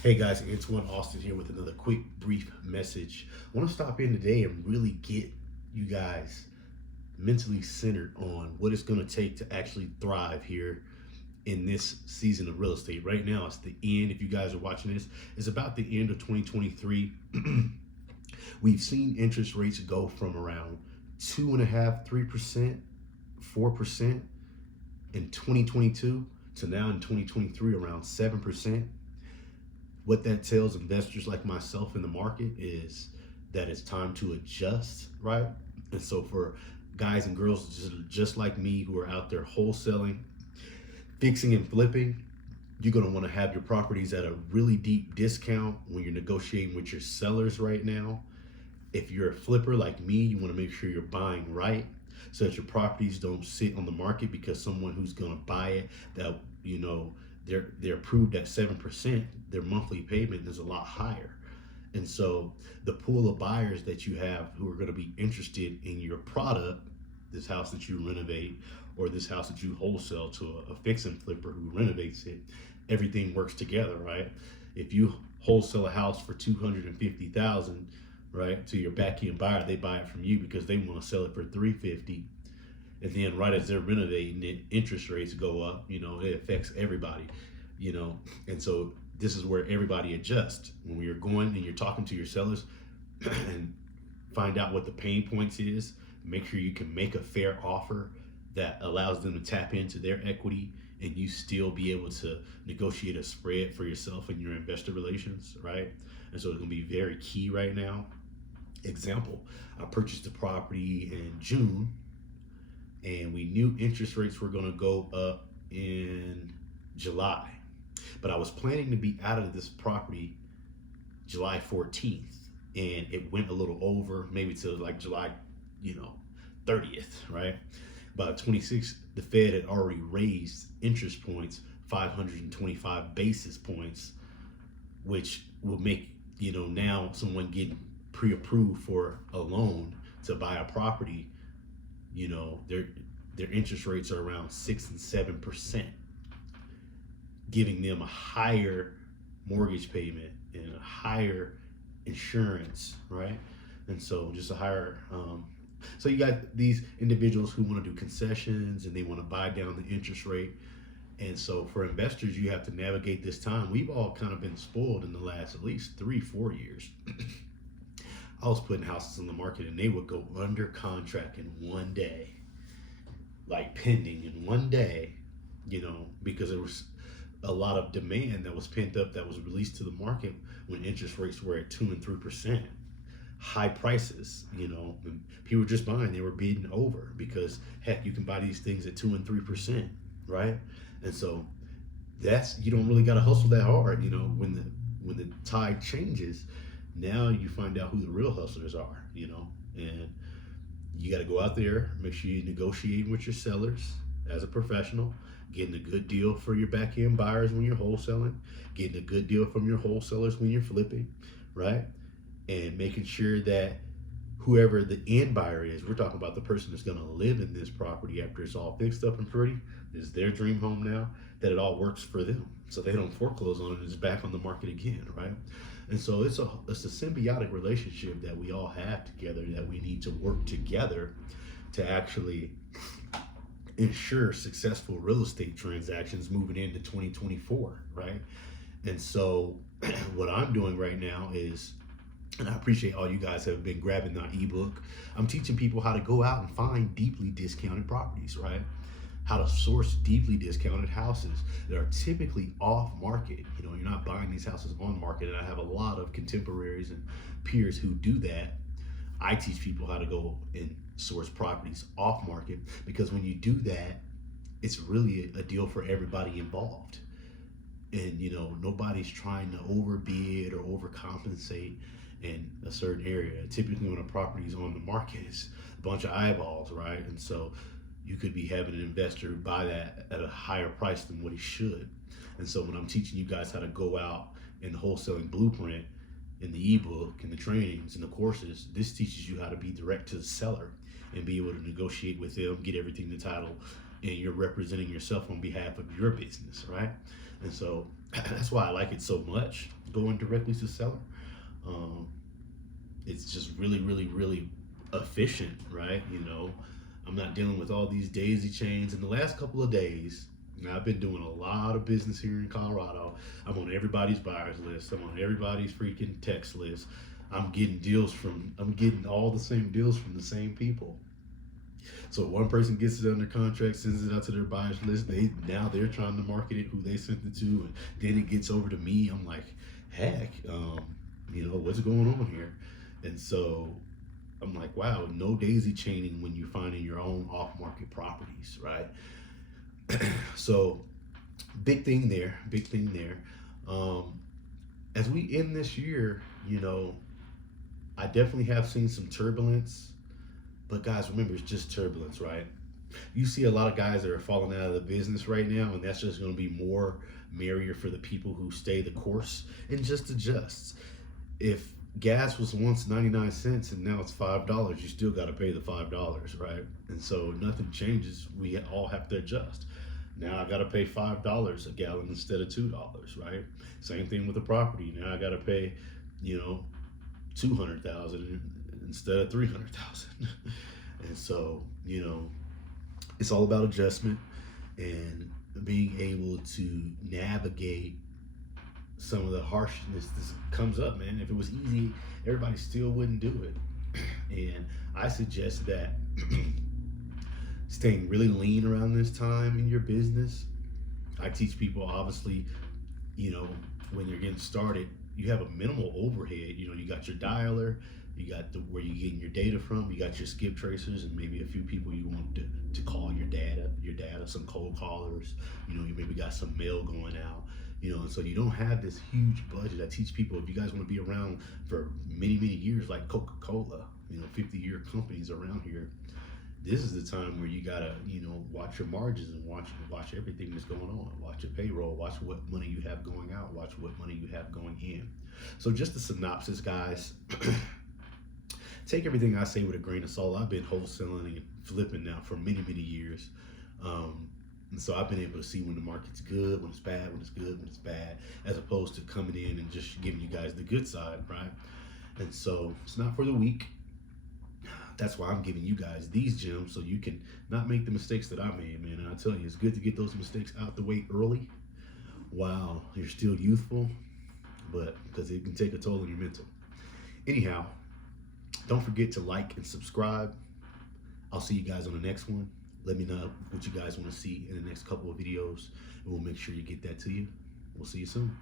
Hey guys, Antoine Austin here with another quick, brief message. I want to stop in today and really get you guys mentally centered on what it's going to take to actually thrive here in this season of real estate. Right now, it's the end. If you guys are watching this, it's about the end of 2023. We've seen interest rates go from around 2.5%, 3%, 4% in 2022 to now in 2023 around 7%. What that tells investors like myself in the market is that it's time to adjust, right? And so for guys and girls just like me who are out there wholesaling, fixing and flipping, you're going to want to have your properties at a really deep discount when you're negotiating with your sellers right now. If you're a flipper like me, you want to make sure you're buying right so that your properties don't sit on the market because someone who's going to buy it that they're approved at 7%, their monthly payment is a lot higher. And so the pool of buyers that you have who are going to be interested in your product, this house that you renovate or this house that you wholesale to a fix and flipper who renovates it, everything works together, right? If you wholesale a house for 250,000, right, to your back end buyer, they buy it from you because they want to sell it for 350. And then right as they're renovating it, interest rates go up. It affects everybody. you know and so this is where everybody adjusts when you're going and you're talking to your sellers and find out what the pain points is. Make sure you can make a fair offer that allows them to tap into their equity and you still be able to negotiate a spread for yourself and your investor relations, right? And so it's going to be very key right now. Example, I purchased a property in June and we knew interest rates were going to go up in July. But I was planning to be out of this property July 14th, and it went a little over, maybe to like July, you know, 30th, right? By the 26th, the Fed had already raised interest points 525 basis points, which will make, now someone getting pre-approved for a loan to buy a property, their interest rates are around 6 and 7%, giving them a higher mortgage payment and a higher insurance, right? And so just a higher. So you got these individuals who want to do concessions and they want to buy down the interest rate. And so for investors, you have to navigate this time. We've all kind of been spoiled in the last at least 3-4 years. I was putting houses on the market and they would go under contract in one day, like pending in one day, because there was a lot of demand that was pent up that was released to the market when interest rates were at 2 and 3%. High prices, and people were just buying, they were bidding over because heck, you can buy these things at 2 and 3%, right? And so that's, you don't really got to hustle that hard, when the tide changes. Now you find out who the real hustlers are, and you got to go out there, make sure you negotiate with your sellers as a professional, getting a good deal for your back end buyers when you're wholesaling, getting a good deal from your wholesalers when you're flipping, right? And making sure that whoever the end buyer is, we're talking about the person that's going to live in this property after it's all fixed up and pretty, is their dream home now, that it all works for them. So they don't foreclose on it and it's back on the market again, right? And so it's a symbiotic relationship that we all have together that we need to work together to actually ensure successful real estate transactions moving into 2024, right? And so what I'm doing right now is, and I appreciate all you guys have been grabbing that ebook. I'm teaching people how to go out and find deeply discounted properties, right? How to source deeply discounted houses that are typically off market. You're not buying these houses on market. And I have a lot of contemporaries and peers who do that. I teach people how to go and source properties off market because when you do that, it's really a deal for everybody involved. And nobody's trying to overbid or overcompensate in a certain area. Typically when a property is on the market, it's a bunch of eyeballs, right? And so you could be having an investor buy that at a higher price than what he should. And so when I'm teaching you guys how to go out in the wholesaling blueprint, in the ebook, in the trainings, in the courses, this teaches you how to be direct to the seller and be able to negotiate with them, get everything, the title, and you're representing yourself on behalf of your business, right? And so that's why I like it so much, going directly to seller. Um, it's just really, really, really efficient, right? I'm not dealing with all these daisy chains. In the last couple of days, I've been doing a lot of business here in Colorado. I'm on everybody's buyers list. I'm on everybody's freaking text list. I'm getting all the same deals from the same people. So one person gets it under contract, sends it out to their buyers list. They're trying to market it who they sent it to, and then it gets over to me. I'm like, heck, what's going on here? And so I'm like, wow, no daisy chaining when you're finding your own off-market properties, right? So big thing there. Um, as we end this year, I definitely have seen some turbulence, but guys, remember, it's just turbulence, right? You see a lot of guys that are falling out of the business right now, and that's just going to be more merrier for the people who stay the course and just adjust. If gas was once 99 cents and now it's $5, you still got to pay the $5, right? And so nothing changes. We all have to adjust. Now I got to pay $5 a gallon instead of $2, right? Same thing with the property. Now I got to pay, 200,000 instead of 300,000. And so, it's all about adjustment and being able to navigate some of the harshness that comes up, man. If it was easy, everybody still wouldn't do it. And I suggest that staying really lean around this time in your business. I teach people, obviously, when you're getting started, you have a minimal overhead. You got your dialer, you got where you're getting your data from, you got your skip tracers, and maybe a few people you want to call your data, some cold callers. You maybe got some mail going out. And so you don't have this huge budget. I teach people, if you guys want to be around for many, many years, like Coca-Cola, 50-year companies around here, this is the time where you gotta, watch your margins and watch everything that's going on. Watch your payroll, watch what money you have going out, watch what money you have going in. So just a synopsis, guys. Take everything I say with a grain of salt. I've been wholesaling and flipping now for many, many years. And so I've been able to see when the market's good, when it's bad, when it's good, when it's bad, as opposed to coming in and just giving you guys the good side, right? And so it's not for the weak. That's why I'm giving you guys these gems, so you can not make the mistakes that I made, man. And I tell you, it's good to get those mistakes out the way early while you're still youthful, but because it can take a toll on your mental. Anyhow, don't forget to like and subscribe. I'll see you guys on the next one. Let me know what you guys want to see in the next couple of videos, and we'll make sure you get that to you. We'll see you soon.